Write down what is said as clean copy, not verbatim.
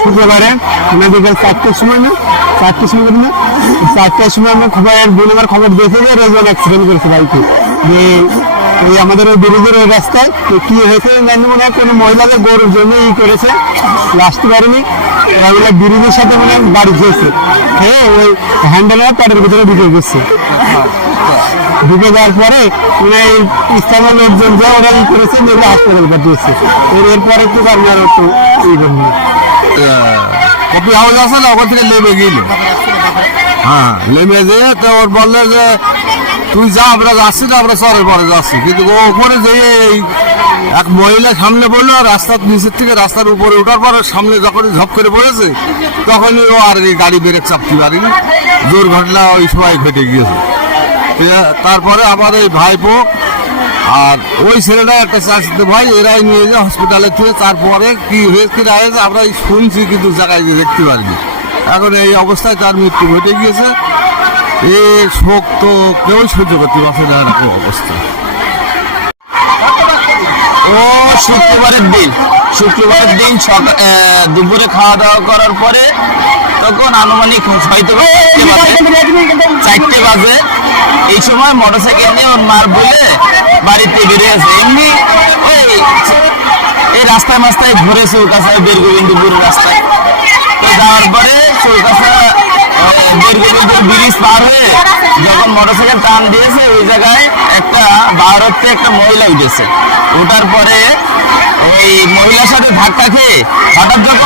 শুক্রবারে বিকেল 4টার সময় না 4টার সময় না 4টার সময় আমরা খবর দেখে যে রেজন অ্যাক্সিডেন্ট করেছে বাইকে যে ওই আমাদের ওই ব্রিজের ওই রাস্তায় কি হয়েছে মনে হয় কোনো মহিলাদের গরুর জন্য করেছে লাস্ট পারেনি ব্রিজের সাথে মানে বাড়ি গিয়েছে হ্যাঁ ওই হ্যান্ডেলের প্যাটের ভিতরে ঢুকে গেছে। ঢুকে যাওয়ার পরে মানে স্থানীয় লোকজন যা ওরা করেছে হাসপাতাল পাঠিয়েছে। এরপরে একটু আপনার একটু কপি হাউস আছে না ওখান থেকে নেমে গেল। হ্যাঁ নেমে যেয়ে তো ওর বললে যে তুই যা আমরা যাচ্ছি না আমরা চরের পরে যাচ্ছি, কিন্তু ওপরে যেয়ে এক মহিলা সামনে পড়লো রাস্তার নিচের থেকে রাস্তার উপরে ওঠার পরে সামনে যখনই ঝপ করে পড়েছে তখনই ও আর গাড়ি ব্রেক চাপতে পারেনি, দুর্ঘটনা ওই সময় ঘটে গিয়েছে। তারপরে আমার এই ভাইপো আর ওই ছেলেটা একটা চাষিতে ভাই এরাই নিয়ে যায় হসপিটালে থেকে। তারপরে কি হয়েছে না হয়েছে আমরা শুনছি কিন্তু জায়গায় দেখতে পারিনি। এখন এই অবস্থায় তার মৃত্যু ঘটে গিয়েছে। এই শোক তো কেউ সহ্য করতে পারছে না এরকম অবস্থা। ও শুক্রবারের দিন দুপুরে খাওয়া দাওয়া করার পরে তখন আনুমানিক হয়তো 4টে বাজে এই সময় মোটরসাইকেল নিয়ে ওর মার বলে বাড়িতে বেরিয়েছে। এমনি ওই এই রাস্তায় মাস্তায় ঘুরেছে চৌকাছা বীরগোবিন্দপুর রাস্তায়। তো যাওয়ার পরে চৌকাছা বীরগোবিন্দপুর ব্রিজ পার হয়ে যখন মোটরসাইকেল টান দিয়েছে ওই জায়গায় একটা ভারতে একটা মহিলা উঠেছে। ওঠার পরে ওই মহিলার সাথে ধাক্কা খেয়ে হঠাৎ যখন